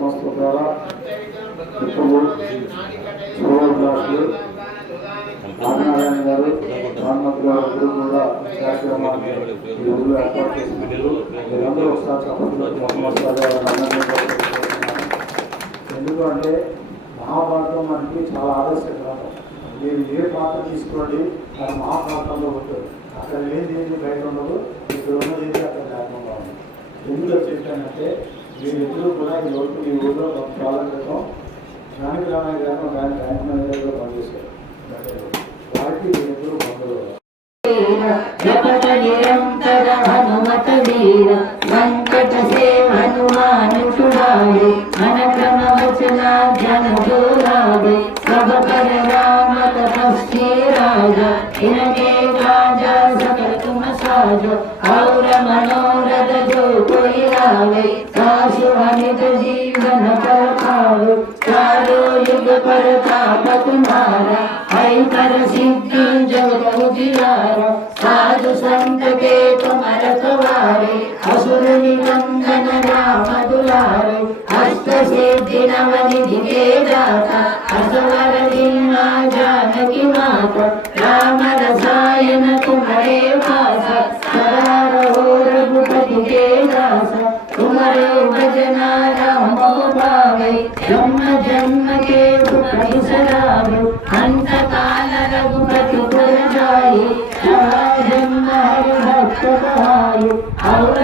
సంస్థ ద్వారా ఇప్పుడు సోలార్ గ్లాసులు ఆదినారాయణ గారు హనుమంతు గారు కూడా కార్యక్రమాన్ని ఊళ్ళో ఏర్పాటు చేసినందుకు మీరందరూ ఒకసారి ఎందుకంటే మహాభారతం మనకి చాలా ఆదర్శకరం. మీరు ఏ పాత్ర తీసుకోండి అది మహాభారతంలో ఉంటుంది. అక్కడ ఏది బయట ఉండదు, ఇక్కడ ఉన్నది అక్కడ లేకుండా ఉంది. ఎందుకు చెప్పానంటే మీరు ఎప్పుడూ కూడా ఈ రోజు మీ ఊళ్ళో చాలా క్రితం జ్ఞానిక రామయ్య గారు బ్యాంక్ మేనేజర్గా పనిచేశారు. వారికి మీరు ఎప్పుడూ బంధువులు. హనుమత వీర వెంకట సేవ హనుమానుచుడాడు మన క్రమవచన జనజోరాడు సభ పర రామ తపస్వి రాజా ఇనకే రాజా సకల तुम साजो और मनोरथ जो कोई लावे सासु अमित जीवन पर पावे चारों युग पर ताप तुम्हारा है कर सिद्धि जगत उजियारा साधु संत के तुम रखवारे असुर निकंदन राम दुलारे अष्ट सिद्धि नवनिधि के दाता असवर जिन्ना जानकी माता राम रसायन तुम्हारे पासा सदा रहो रघुपति के दासा तुम्हारे भजना राम पावे जन्म जन्म के दुख सरावे अंत काल रघुपति पुर जाए जन्म हर भक्त कहाए और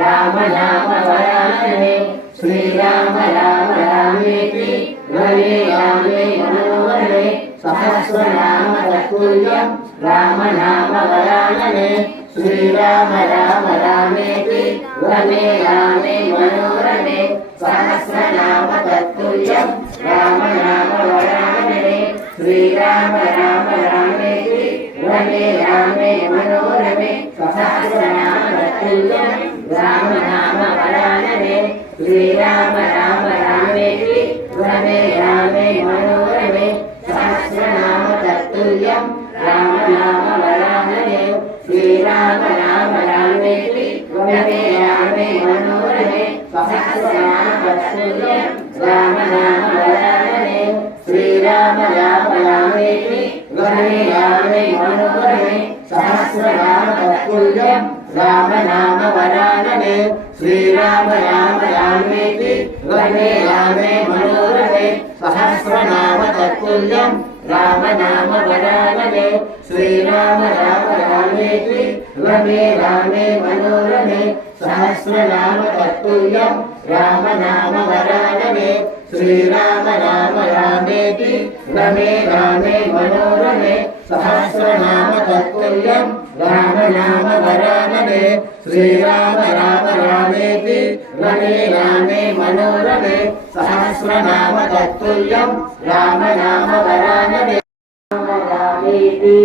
राम नाम वरानने श्री राम राम रामेति रवे रामे मनोहरे सहस्रनाम तत्तुल्यं राम नाम वरानने श्री राम राम रामेति रवे रामे मनोहरे सहस्रनाम तत्तुल्यं राम नाम वरानने श्री राम राम रामेति रवे रामे मनोहरे सहस्रनाम तत्तुल्यं राम नाम वरानने श्री राम राम रामेति रवे रामे मनोरमे सहस्रनाम तत्तुल्यं राम नाम वरानने श्री राम राम रामेति रवे रामे मनोरमे सहस्रनाम तत्तुल्यं राम नाम वरानने श्री राम राम रामेति रवे रामे मनोरमे सहस्रनाम तत्तुल्यं राम नाम वरानने श्री राम राम रामेति रवे रामे मनोरमे सहस्रनाम तत्तुल्यं राम नाम वरानने श्री राम राम रामेति रवे रामे मनोरमे सहस्रनाम तत्तुल्यं राम नाम वरानने श्री राम राम रामेति रवे रामे मनोरमे सहस्रनाम तत्तुल्यं राम नाम वरानने श्री राम राम रामेति रवे रामे मनोरमे सहस्रनाम तत्तुल्यं राम नाम वरानने रामेति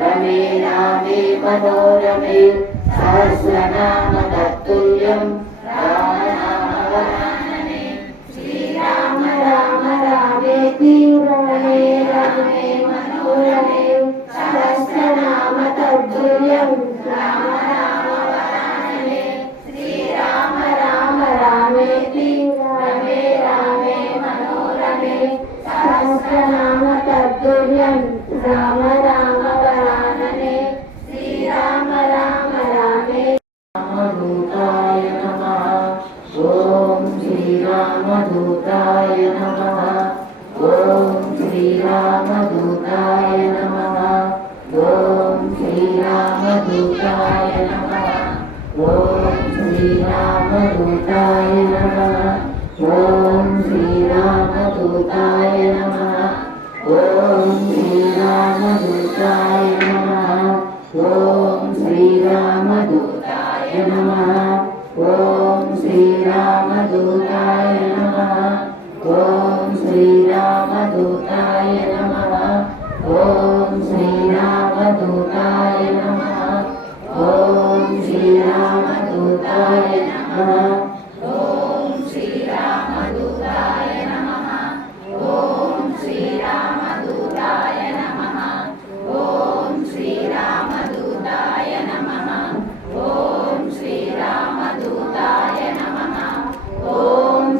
रवे रामे मनोरमे सहस्रनाम तत्तुल्यं राम नाम वरानने श्री राम राम रामेति रवे रामे मनोरमे सहस्रनाम तत्तुल्यं राम नाम वरानने श्री राम राम रामेति रवे रामे मनोरमे सहस्रनाम तत्तुल्यं राम नाम वरानने श्री राम राम रामे रामदूताय नमः ओम श्री रामदूताय नमः ओम श्री रामदूताय नमः ओम श्री रामदूताय नमः ओम श्री रामदूताय नमः ओम श्री रामदूताय नमः ओम श्री रामदूताय नमः ओम श्री रामदूताय नमः ओम श्री रामदूताय नमः ओम श्री रामदूताय नमः ओम श्री रामदूताय नमः ओम श्री रामदूताय नमः ओम श्री रामदूताय नमः ओम श्री रामदूताय नमः ओम श्री रामदूताय नमः ओम श्री रामदूताय नमः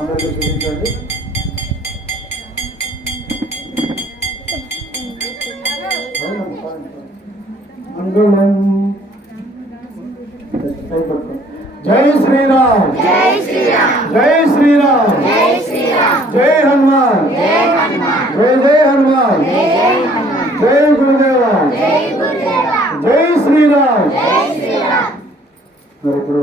అందరికీ చూపించండి. జై శ్రీరామ్, జై శ్రీరామ్, జై శ్రీరామ్, జై శ్రీరామ్, జై హనుమాన్, జై హనుమాన్, జై జై హనుమాన్, జై జై హనుమాన్, జై గురుదేవ, జై గురుదేవ, జై శ్రీరామ్, జై శ్రీరామ్. మరి ఇప్పుడు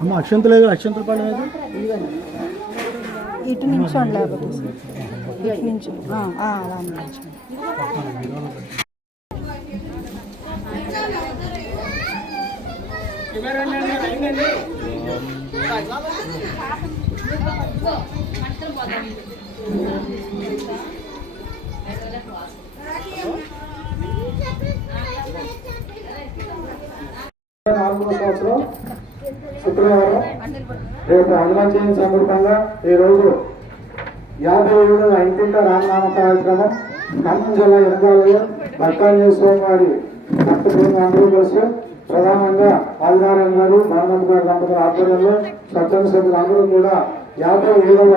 అమ్మ అక్షంతలు అక్షంతలు పడలేదు ఇటు నిమిషం లేకపోతే ఇటు నిమిషం అలా నిమిషం సంవత్సరం శుక్రవారం రేపు హనుమాన్ జయంతి సందర్భంగా ఈరోజు 57వ ఇంటింట రామనామ కార్యక్రమం ఖమ్మం జిల్లా ఎనగాలలో భక్తాంజనేయ స్వామి వారి భక్త బృందం అందరూ కలిసి ప్రధానంగా ఆదినారాయణ గారు మానవ గారి దంపతుల ఆధ్వర్యంలో సత్సంగ సభ్యులు అందరూ కూడా 57వ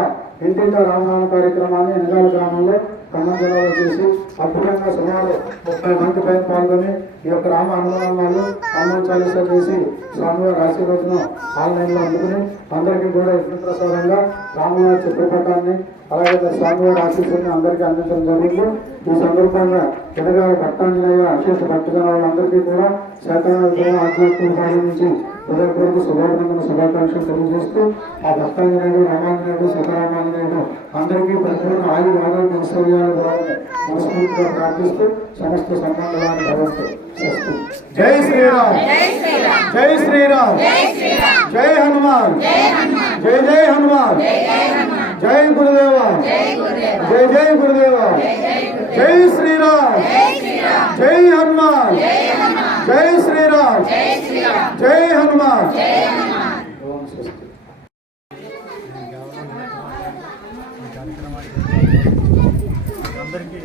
ఇంటింట రామనామ కార్యక్రమాన్ని ఎనగాల గ్రామంలో ఖమ్మం జిల్లాలో చేసి అద్భుతంగా సుమారు 30 మంది పైన పాల్గొని ఈ యొక్క రామ హనుమానాలు హనుమాన్ చాలీసా చేసి స్వామివారి ఆశీర్వచనం ఆన్లైన్లో అందుకుని అందరికీ కూడా యజ్ఞ ప్రసాదంగా రామవారి చిత్రపటాన్ని అలాగే స్వామివారి ఆశీస్సుని అందరికీ అందించడం జరిగింది. ఈ సందర్భంగా ఎనగాల భక్తాంజనేయ అశేష భక్తజనాలందరికీ కూడా శాతనాథ ఆధ్యాత్మిక నుంచి హృదయపూర్వక శుభాభినందన శుభాకాంక్షలు తెలియజేస్తూ ఆ భక్తాంజనేయుడు రామాంజనేయుడు సీతారామాంజనేయుడు అందరికీ పరిపూర్ణ ఆయుధ ఆరోగ్య ఐశ్వర్యాలు మనస్ఫూర్తిగా ప్రార్థిస్తూ సమస్త సంబంధాలను భగవంతు. జై శ్రీరామ్, జై శ్రీరామ్, జై హనుమాన్, జై జై హనుమాన్, జై గురుదేవ, జై జై గురుదేవ, జై శ్రీరామ్, జై హనుమాన్, జై శ్రీరామ్, జై హనుమాన్. అందరికీ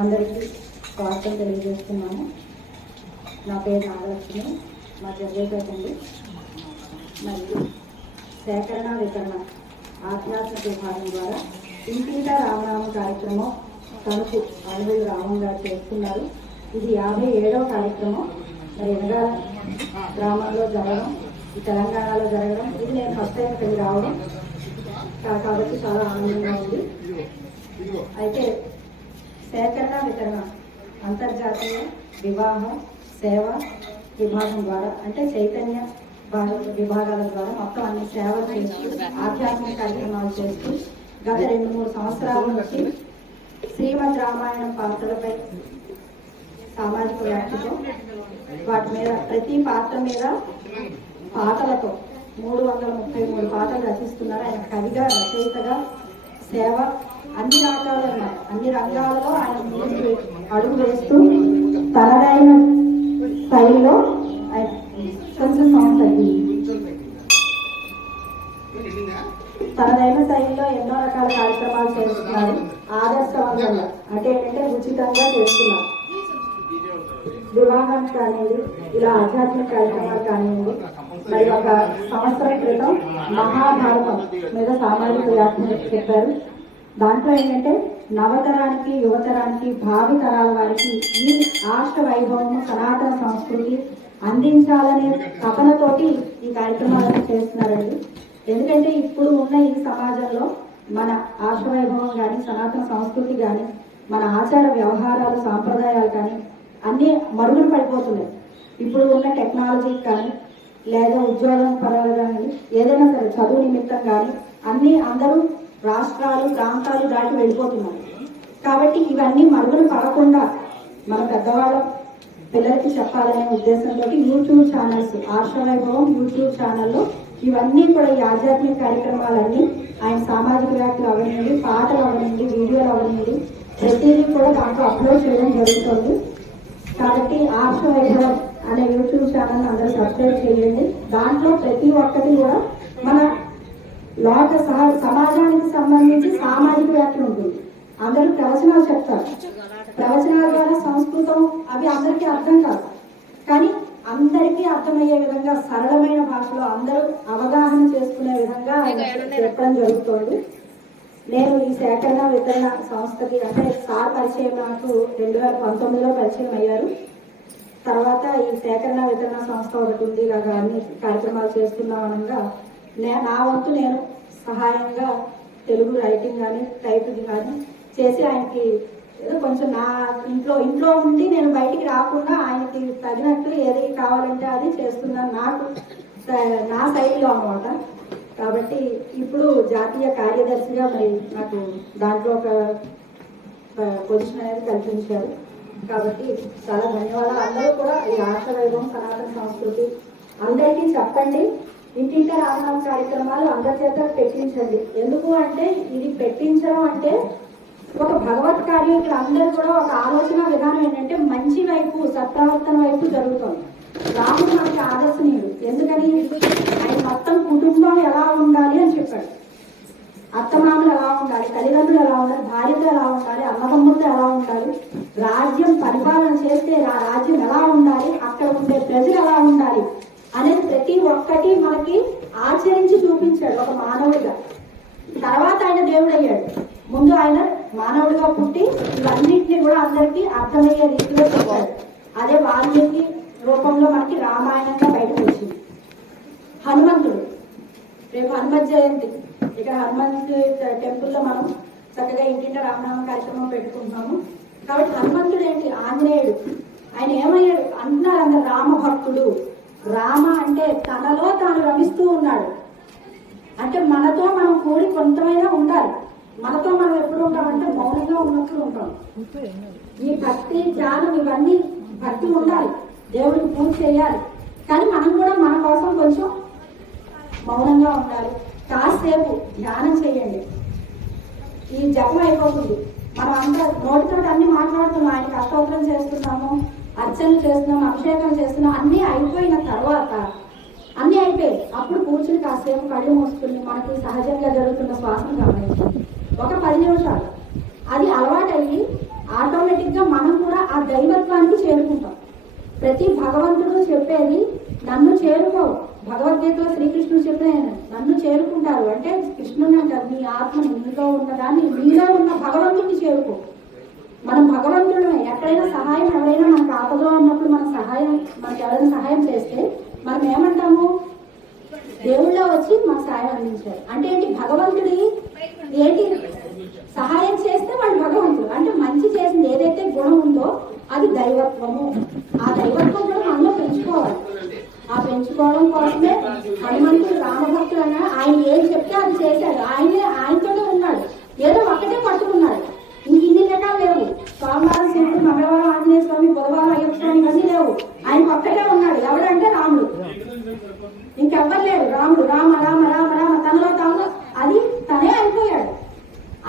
అందరికీ స్వాగతం తెలియజేస్తున్నాము. నా పేరు నాగలక్ష్మి, మా జగేపేటండి. మరియు సేకరణ వితరణ ఆధ్యాత్మిక విభాగం ద్వారా ఇంటింటా రామనామ కార్యక్రమం తణుకు అడవులు రామం గారు చేస్తున్నారు. ఇది 57వ కార్యక్రమం. మరి ఎనగా గ్రామంలో జరగడం, ఈ తెలంగాణలో జరగడం, ఇది నేను ఫస్ట్ టైం ఇక్కడికి రావడం కాబట్టి చాలా ఆనందంగా ఉంది. అయితే సేకరణ వితరణ అంతర్జాతీయ వివాహ సేవ విభాగం ద్వారా, అంటే చైతన్య విభాగాల ద్వారా మొత్తం అన్ని సేవలు చేస్తూ ఆధ్యాత్మిక కార్యక్రమాలు చేస్తూ గత 2-3 సంవత్సరాల నుంచి శ్రీమద్ రామాయణం పాత్రలపై సామాజిక వ్యాప్తితో వాటి మీద ప్రతి పాత్ర మీద పాటలతో 333 పాటలు రచిస్తున్నారు. ఆయన కవిగా, రచయితగా, సేవ అన్ని రకాల అన్ని రంగాలలో ఆయన ముందు అడుగు వేస్తూ తనదైన శైలిలో కొంచెం సౌండ్ తగ్గింది. తనదైన శైలిలో ఎన్నో రకాల కార్యక్రమాలు చేస్తున్నారు. ఆదర్శవంతంగా అంటే ఏంటంటే ఉచితంగా చేస్తున్నారు. వివాహానికి కానివ్వండి, ఇలా ఆధ్యాత్మిక కార్యక్రమాలు కానివ్వండి. మరి ఒక సంవత్సరం క్రితం మహాభారతం మీద సామాజిక వ్యాఖ్యలు చెప్పారు. దాంట్లో ఏంటంటే నవతరానికి, యువతరానికి, భావి తరాల వారికి ఈ ఆర్ష వైభవం, సనాతన సంస్కృతి అందించాలనే తపనతోటి ఈ కార్యక్రమాలను చేస్తున్నారండి. ఎందుకంటే ఇప్పుడు ఉన్న ఈ సమాజంలో మన ఆర్ష వైభవం కానీ, సనాతన సంస్కృతి కానీ, మన ఆచార వ్యవహారాలు, సాంప్రదాయాలు కానీ అన్నీ మరుగున పడిపోతున్నాయి. ఇప్పుడు ఉన్న టెక్నాలజీ కానీ, లేదా ఉద్యోగం పరంగా కానీ, ఏదైనా సరే చదువు నిమిత్తం కానీ అన్నీ అందరూ రాష్ట్రాలు, ప్రాంతాలు దాటి వెళ్ళిపోతున్నారు. కాబట్టి ఇవన్నీ మరుగున పడకుండా మన పెద్దవాళ్ళ పిల్లలకి చెప్పాలనే ఉద్దేశంతో యూట్యూబ్ ఛానల్స్, ఆర్ష వైభవం యూట్యూబ్ ఛానల్లో ఇవన్నీ కూడా ఈ ఆధ్యాత్మిక కార్యక్రమాలన్నీ ఆయన సామాజిక వ్యాఖ్యలు అవనండి, పాటలు అవనండి, వీడియోలు అవనండి, ప్రతిదీ కూడా దాంట్లో అప్లోడ్ చేయడం జరుగుతుంది. కాబట్టి ఆర్ష వైభవం అనే యూట్యూబ్ ఛానల్ అందరూ సబ్స్క్రైబ్ చేయండి. దాంట్లో ప్రతి ఒక్కటి కూడా మన లోక సమాజానికి సంబంధించి సామాజిక వ్యాఖ్య ఉంటుంది. అందరూ ప్రవచనాలు చెప్తారు. ప్రవచనాల ద్వారా సంస్కృతం అవి అందరికీ అర్థం కాదు, కానీ అందరికీ అర్థమయ్యే విధంగా సరళమైన భాషలో అందరూ అవగాహన చేసుకునే విధంగా ఆయన చెప్పడం జరుగుతోంది. నేను ఈ సేకరణ వితరణ సంస్థకి అంటే సార్ పరిచయం నాకు 2019లో పరిచయం అయ్యారు. తర్వాత ఈ సేకరణ వితరణ సంస్థ ఒకటి ఉంది, ఇలాగా అన్ని కార్యక్రమాలు చేస్తున్నాం అనగా నా వంతు నేను సహాయంగా తెలుగు రైటింగ్ కానీ టైపింగ్ కానీ చేసి ఆయనకి ఏదో కొంచెం నా ఇంట్లో ఉండి నేను బయటికి రాకుండా ఆయనకి తగినట్టు ఏది కావాలంటే అది చేస్తున్నాను నాకు నా శైలిలో అనమాట. కాబట్టి ఇప్పుడు జాతీయ కార్యదర్శిగా మరి నాకు దాంట్లో ఒక పొజిషన్ అనేది కల్పించారు. కాబట్టి చాలా ధన్యవాదాలు. అందరూ కూడా ఈ ఆర్ష వైభవం సనాతన సంస్కృతి అందరికీ చెప్పండి. ఇంటింటి రామనామ కార్యక్రమాలు అందరి చేత పెట్టించండి. ఎందుకు అంటే ఇది పెట్టించడం అంటే ఒక భగవత్ కార్యం. ఇక్కడ అందరూ కూడా ఒక ఆలోచన విధానం ఏంటంటే మంచి వైపు సత్ప్రవర్తన వైపు జరుగుతుంది. రాముడు మనకి ఆదర్శనీయుడు. ఎందుకని ఆయన మొత్తం కుటుంబం ఎలా ఉండాలి అని చెప్పాడు. అత్తమామలు ఎలా ఉండాలి, తల్లిదండ్రులు ఎలా ఉండాలి, భార్యతో ఎలా ఉండాలి, అన్నదమ్ములతో ఎలా ఉండాలి, రాజ్యం పరిపాలన చేస్తే ఆ రాజ్యం ఎలా ఉండాలి, అక్కడ ఉండే ప్రజలు ఎలా ఉండాలి అనేది ప్రతి ఒక్కటి మనకి ఆచరించి చూపించాడు ఒక మానవుడిగా. తర్వాత ఆయన దేవుడు అయ్యాడు. ముందు ఆయన మానవుడిగా పుట్టి ఇవన్నింటినీ కూడా అందరికీ అర్థమయ్యే రీతిలో చెప్పాడు. అదే వాల్మీకి రూపంలో మనకి రామాయణంగా బయటకు వచ్చింది. హనుమంతుడు రేపు హనుమత్ జయంతి. ఇక్కడ హనుమంత్ టెంపుల్లో మనం చక్కగా ఇంటింట రామనామ కార్యక్రమం పెట్టుకుంటున్నాము. కాబట్టి హనుమంతుడు ఏంటి, ఆంజనేయుడు. ఆయన ఏమయ్యాడు అంటున్నారు అందరు రామ భక్తుడు. రామ అంటే తనలో తాను రమిస్తూ ఉన్నాడు. అంటే మనతో మనం కూడి కొంతమైనా ఉండాలి. మనతో మనం ఎప్పుడు ఉంటామంటే మౌనంగా ఉన్నప్పుడు ఉంటాం. ఈ భక్తి ధ్యానం ఇవన్నీ భక్తి ఉండాలి, దేవుడికి పూజ చేయాలి, కానీ మనం కూడా మన కోసం కొంచెం మౌనంగా ఉండాలి. కాసేపు ధ్యానం చేయండి. ఈ జపం అయిపోతుంది. మనం అంతా నోటితో అన్ని మాట్లాడుతున్నాం, ఆయనకి అష్టోత్తరం చేస్తున్నాము, అర్చనలు చేస్తున్నాం, అభిషేకం చేస్తున్నాం. అన్నీ అయిపోయిన తర్వాత అన్నీ అయిపోయి అప్పుడు కూర్చుని కాసేపు కళ్ళు మూసుకుని మనకి సహజంగా జరుగుతున్న శ్వాసను గమనించాలి. ఒక 10 నిమిషాలు అది అలవాటయ్యి ఆటోమేటిక్గా మనం కూడా ఆ దైవత్వానికి చేరుకుంటాం. ప్రతి భగవంతుడు చెప్పేది నన్ను చేరుకో. భగవద్గీతలో శ్రీకృష్ణుడు చెప్పిన నన్ను చేరుకుంటారు అంటే కృష్ణుని అంటారు, మీ ఆత్మ నీలో ఉన్నదాన్ని నీలో ఉన్న భగవంతుడిని చేరుకో. మనం భగవంతుడు ఎక్కడైనా సహాయం ఎవరైనా మనకు ఆపదలో ఉన్నప్పుడు మనకి ఎవరైనా సహాయం చేస్తే మనం ఏమంటాము, దేవుళ్ళో వచ్చి మనకు సహాయం అందించారు అంటే ఏంటి, భగవంతుడి ఏంటి సహాయం చేస్తే వాడు భగవంతుడు. అంటే మంచి చేసింది ఏదైతే గుణం ఉందో అది దైవత్వము. ఆ దైవత్వం కూడా మనలో పెంచుకోవాలి. ఆ పెంచుకోవడం కోసమే హనుమంతుడు రామభక్తుడు అన్న ఆయన ఏం చెప్తే అది చేశాడు. ఆయనతోనే ఉన్నాడు. ఏదో ఒక్కటే పట్టుకున్నాడు. ఇంక ఇన్ని రకాలు లేవు. సోమవారం శివుడు, మంగళవారం ఆంజనేయ స్వామి, బుధవారం అయ్యప్ప స్వామి ఇవన్నీ లేవు. ఆయన ఒక్కటే ఉన్నాడు. ఎవడంటే రాముడు. ఇంకెవ్వరు లేరు. రాముడు రామ రామ రామ రామ తనలో తాను అది తనే అయిపోయాడు.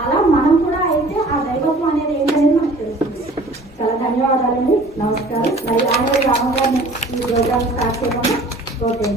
అలా మనం కూడా అయితే ఆ దైవత్వం అనేది ఏంటనేది మనకు తెలుస్తుంది. చాలా ధన్యవాదాలండి. నమస్కారం. మరి ఆయన రామగారిని ఈ ప్రోగ్రామ్ స్టార్ట్ చేయడం ఓకే.